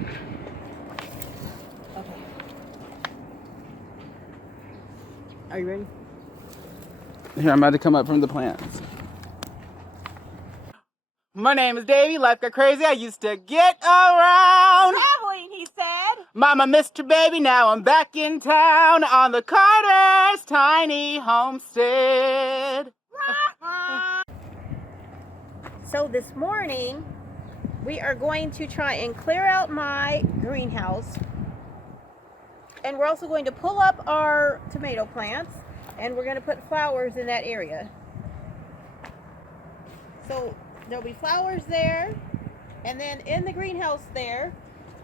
go. Okay. Are you ready? Here, I'm about to come up from the plants. My name is Davey. Life got crazy. I used to get around. Traveling, he said. Mama, Mr. Baby, now I'm back in town on the Carter's tiny homestead. So this morning, we are going to try and clear out my greenhouse. And we're also going to pull up our tomato plants. And we're going to put flowers in that area. So there'll be flowers there. And then in the greenhouse there,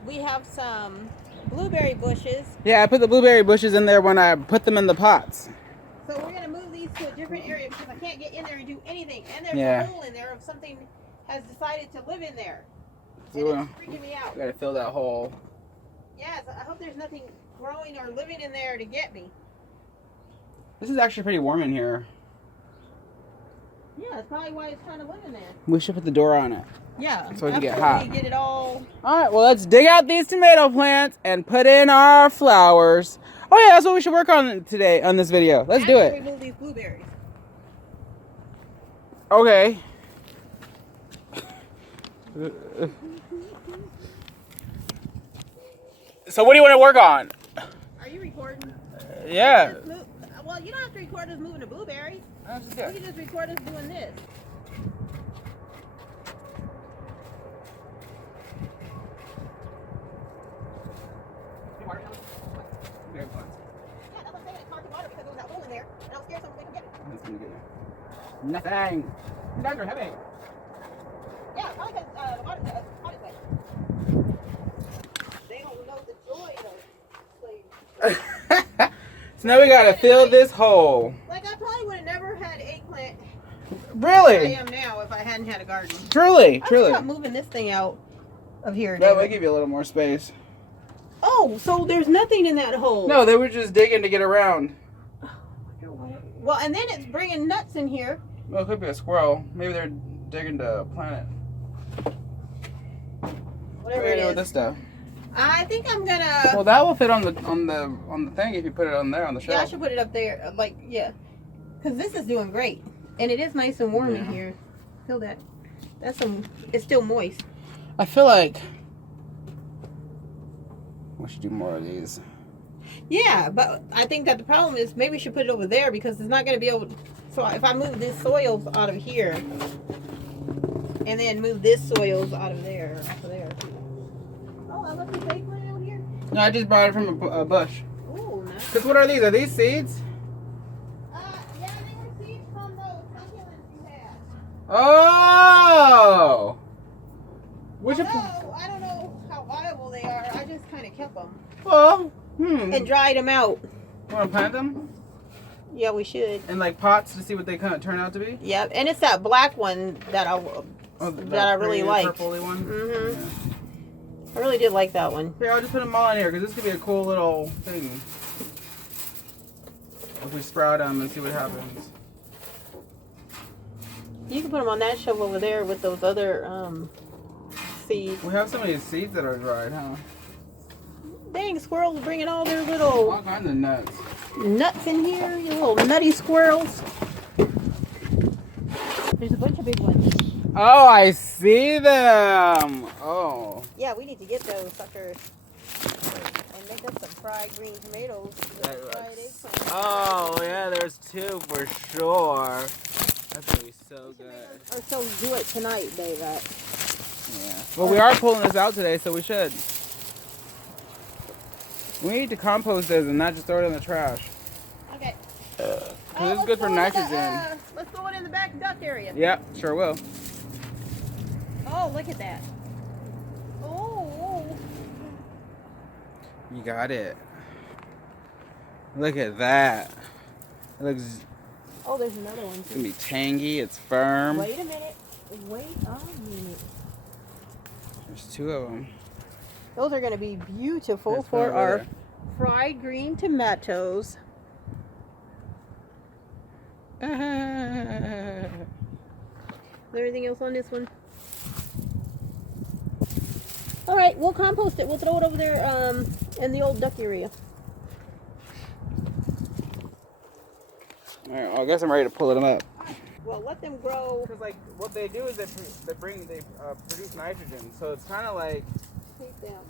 we have some blueberry bushes. Yeah, I put the blueberry bushes in there when I put them in the pots. So we're going to move these to a different area because I can't get in there and do anything. And there's Yeah. a hole in there if something has decided to live in there. So And it's freaking me out. gotta fill that hole. Yes, I hope there's nothing growing or living in there to get me. This is actually pretty warm in here. Yeah, that's probably why it's trying to live in there. We should put the door on it. Yeah. So it can get after hot. we get it all. Alright, well, let's dig out these tomato plants and put in our flowers. Oh yeah, that's what we should work on today on this video. Let's do it. Remove these blueberries. Okay. So what do you want to work on? Are you recording? Yeah. Well, you don't have to record us moving the blueberries. That's You good. can just record us doing this. Yeah, that's what I'm saying. It's hard to water because there was that hole in there, and I was scared someone would get it. Nothing. You guys are heavy. Yeah, probably because the water is wet. They don't know the joy of slavery. So now we gotta fill this hole. Like, I probably would have never had eggplant Really? I am now if I hadn't had a garden. Truly, I truly. stop moving this thing out of here. That David. would give you a little more space. Oh, so there's nothing in that hole. No, they were just digging to get around. Well, and then it's bringing nuts in here. Well, it could be a squirrel. Maybe they're digging to plant it. Whatever What are you it gonna do is. with this stuff? I think I'm gonna. Well, that will fit on the thing if you put it on there on the shelf. Yeah, I should put it up there. Like, yeah, because this is doing great, and it is nice and warm in here. Feel that? That's some. It's still moist. I feel like we should do more of these. Yeah, but I think that the problem is maybe we should put it over there because it's not going to be able. So if I move this soils out of here, and then move this soils out of there, off of there. Oh, I left the eggplant out here. No, I just brought it from a bush. Oh, nice. Cause what are these? Are these seeds? Yeah, they were seeds from those succulents you had. Oh. Which I don't know how viable they are. I just kind of kept them well, and dried them out. Want to plant them Yeah, we should. in like pots to see what they kind of turn out to be? Yeah, and it's that black one that I that I really pretty like. purpley one. Mhm. Yeah. I really did like that one. Here, I'll just put them all in here because this could be a cool little thing. If we sprout them and see what happens. You can put them on that shelf over there with those other seeds. We have some of these seeds that are dried, huh? Dang, squirrels are bringing all their little All kinds of nuts. nuts in here. You little nutty squirrels. There's a bunch of big ones. Oh, I see them. Oh. Yeah, we need to get those suckers. And make us some fried green tomatoes. That Fried looks- eggplant. Oh, yeah, there's two for sure. That's gonna be so good. Or so do it tonight, Dave. Yeah. Well, we are pulling this out today, so we should. We need to compost this and not just throw it in the trash. Okay. Because it's good for nitrogen. Let's throw it in the back duck area. Yeah, sure will. Oh, look at that. Oh. You got it. Look at that. It looks Oh, there's another one it's gonna too. be tangy. It's firm. Wait a minute. Wait a minute. There's two of them. Those are going to be beautiful That's for one our over fried green tomatoes. Is there anything else on this one? All right, we'll compost it. We'll throw it over there in the old duck area. All right, well, I guess I'm ready to pull them up. Well, let them grow. Because like what they do is they produce nitrogen, so it's kind of like. Take them.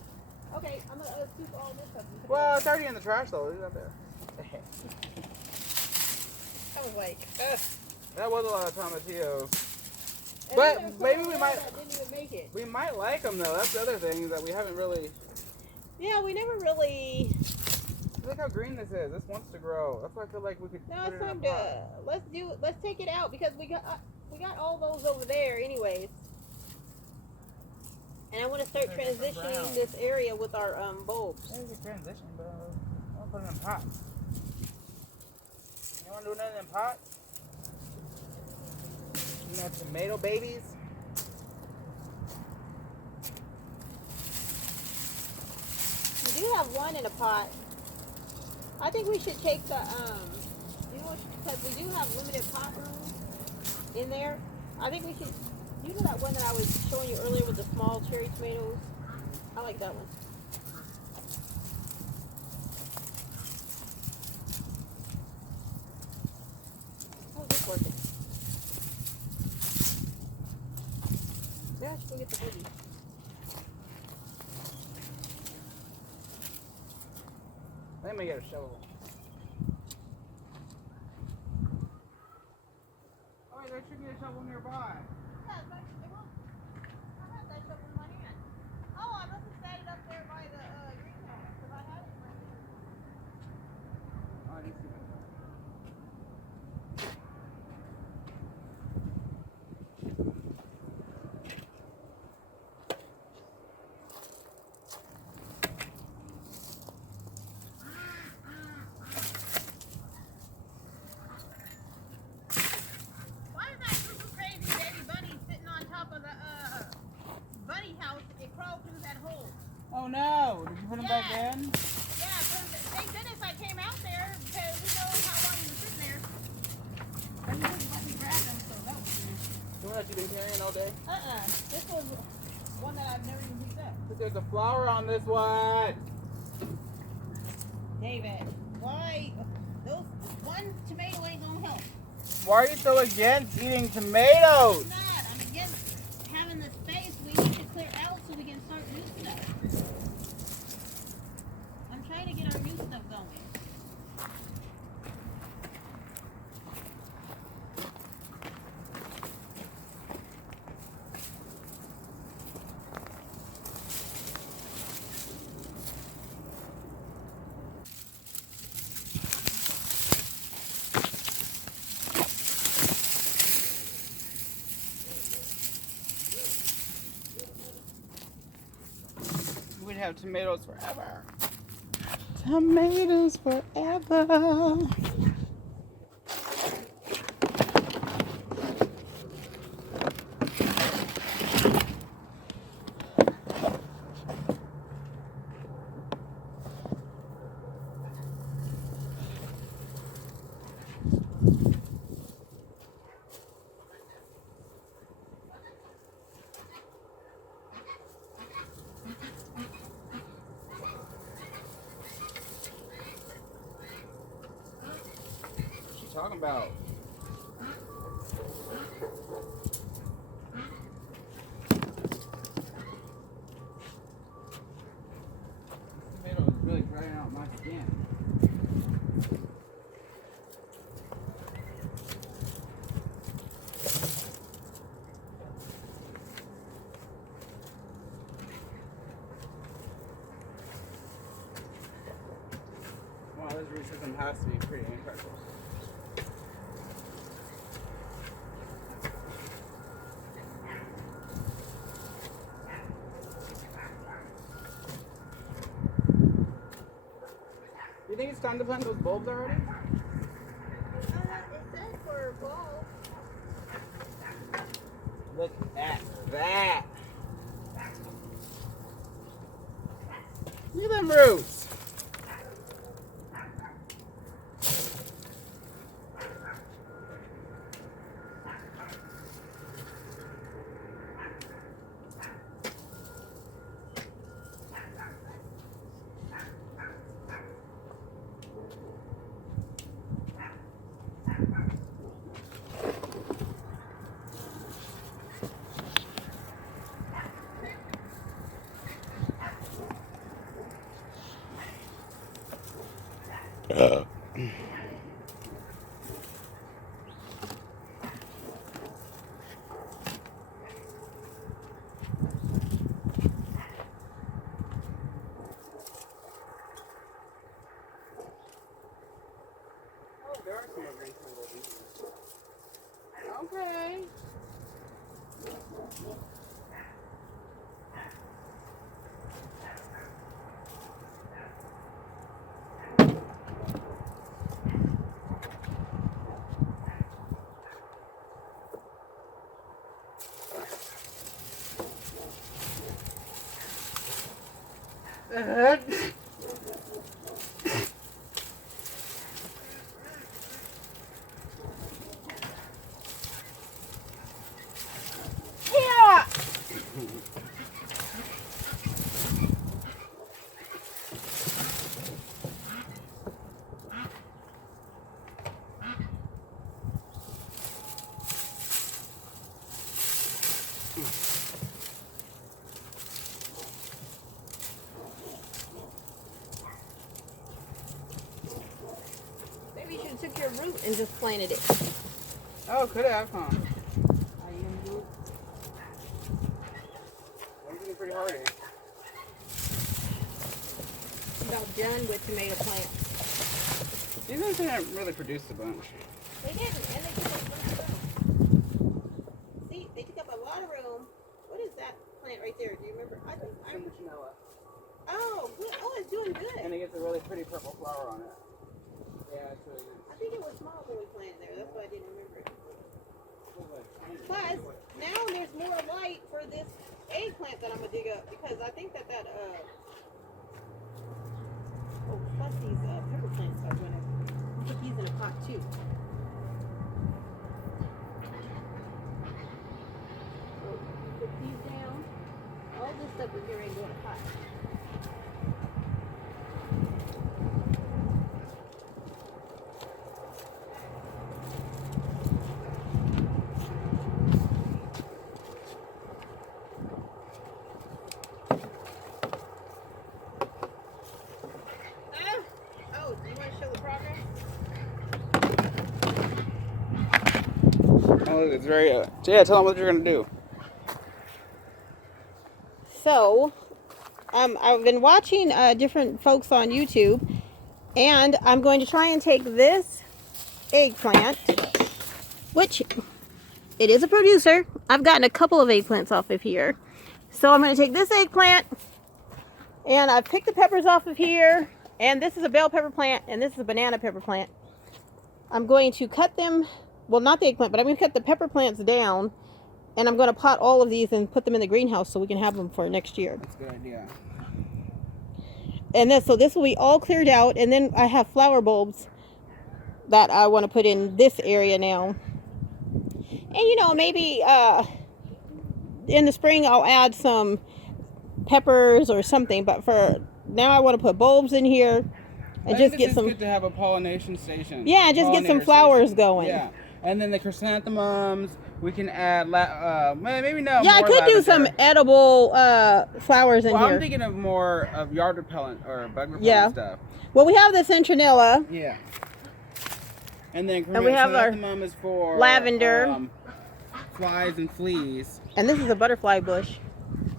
Okay, I'm gonna scoop all this up. Well, it's already in the trash though. It's up there. I was like, ugh. That was a lot of tomatillos. And But maybe we might. Didn't even make it. We might like them though. That's the other thing that we haven't really. Yeah, we never really. Look how green this is. This wants to grow. That's why I feel like we could. No, it's time to let's take it out because we got all those over there anyways. And I want to start transitioning this area with our bulbs. There's a transition, but I want to put them in pots. You want to do nothing in pots? You know, tomato babies. We do have one in a pot. I think we should take the because we do have limited pot room in there. I think we should. You know that one that I was showing you earlier with the small cherry tomatoes? I like that one. Oh, this working. Yeah, I should go get the hoodie. Let me get a shovel. Oh, there should be a shovel nearby. Yeah, but it won't. I had that shovel in my hand. Oh, I must have set it up there by the greenhouse because I had it in my hand. Oh, I didn't see that. Why is that super crazy baby bunny sitting on top of the bunny house? It crawled through that hole. Oh no! Did you put them back in? Yeah, thank goodness I came out there because who knows how long he was sitting there. And he wouldn't let me grab him, so that was weird. The one that you've been carrying all day? This was one that I've never even picked up. But there's a flower on this one. David, why? Those one tomato ain't gonna help. Why are you so against eating tomatoes? I'm not. I'm against having the space we need to clear out so we can start new stuff. I'm trying to get our new stuff going. We'd have tomatoes forever. Tomatoes forever. What's she talking about? This tomato is really drying out my skin. Wow, this root system has to be pretty incredible. You think it's time to plant those bulbs already? It says for bulbs. Look at that. Look at them roots. There are some more green tomatoes in here. Okay. Yeah. Maybe you should have took your root and just planted it. Oh, could have, huh? I'm getting pretty hard here. I'm about done with tomato plants. These ones haven't really produced a bunch. They didn't, and they took up a lot of room. See, they took up a lot of room. What is that plant right there? Do you remember? I remember. Oh, good. Oh, it's doing good. And it gets a really pretty purple flower on it. Yeah, it's really good. I think it was small when we planted there. That's why I didn't remember it. Plus, now there's more light for this eggplant that I'm gonna dig up because I think that oh, plus these pepper plants are gonna put these in a pot too. So put these down. All this stuff is getting ready to go in a pot. Oh, do you want to show the progress? Oh, it's very, yeah, tell them what you're going to do. So, I've been watching different folks on YouTube, and I'm going to try and take this eggplant, which it is a producer. I've gotten a couple of eggplants off of here. So I'm going to take this eggplant, and I've picked the peppers off of here, and this is a bell pepper plant, and this is a banana pepper plant. I'm going to cut them, well, not the eggplant, but I'm going to cut the pepper plants down, and I'm going to pot all of these and put them in the greenhouse so we can have them for next year. That's a good idea. And then, so this will be all cleared out, and then I have flower bulbs that I want to put in this area now. And you know, maybe in the spring I'll add some peppers or something, but for now I want to put bulbs in here and just get some. It's good to have a pollination station. Yeah, just get some flowers going. Yeah, and then the chrysanthemums. We can add, maybe no. Yeah, I could do some edible flowers in here. here. I'm thinking of more of yard repellent or bug repellent stuff. Well, we have the citronella. Yeah. And then we have our chrysanthemum is for lavender, flies and fleas. And this is a butterfly bush.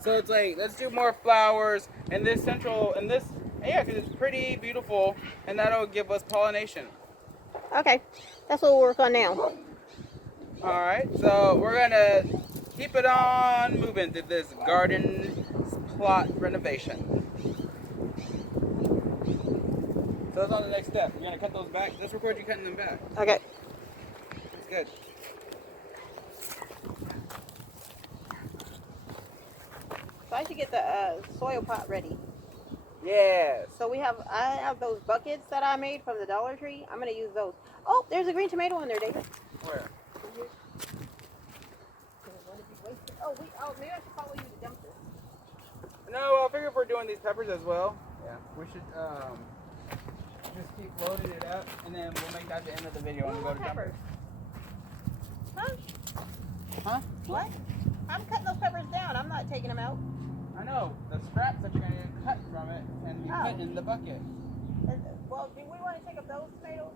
So it's like, let's do more flowers and this yeah, because it's pretty beautiful, and that'll give us pollination. Okay, that's what we'll work on now. All right, so we're gonna keep it on moving to this garden plot renovation. So that's on the next step. You're gonna cut those back. Let's record you cutting them back. Okay. That's good. So I should get the soil pot ready. Yes. So I have those buckets that I made from the Dollar Tree. I'm gonna use those. Oh, there's a green tomato in there, David. Where? Oh, maybe I should follow you to dump this. No, I figure if we're doing these peppers as well, yeah, we should just keep loading it up, and then we'll make that the end of the video when we go to dump it. Huh? Huh? What? I'm cutting those peppers down. I'm not taking them out. I know, the scraps that you're going to cut from it and be put in the bucket. Well, do we want to take up those tomatoes,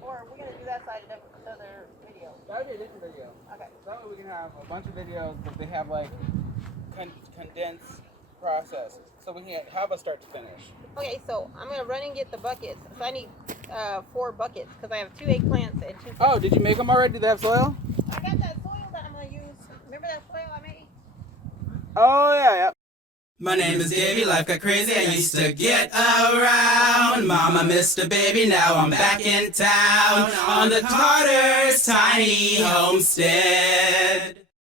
or are we gonna do that side of the other video? That would be a different video. Okay. That way we can have a bunch of videos that they have like condensed process, so we can have a start to finish. Okay, so I'm gonna run and get the buckets. So I need 4 buckets because I have 2 eggplants and 2. Oh, did you make them already? Do they have soil? I got that soil that I'm gonna use. Remember that soil I made? Oh yeah, yeah. My name is Davey, life got crazy, I used to get around. Mama missed a baby, now I'm back in town on the Carter's tiny homestead.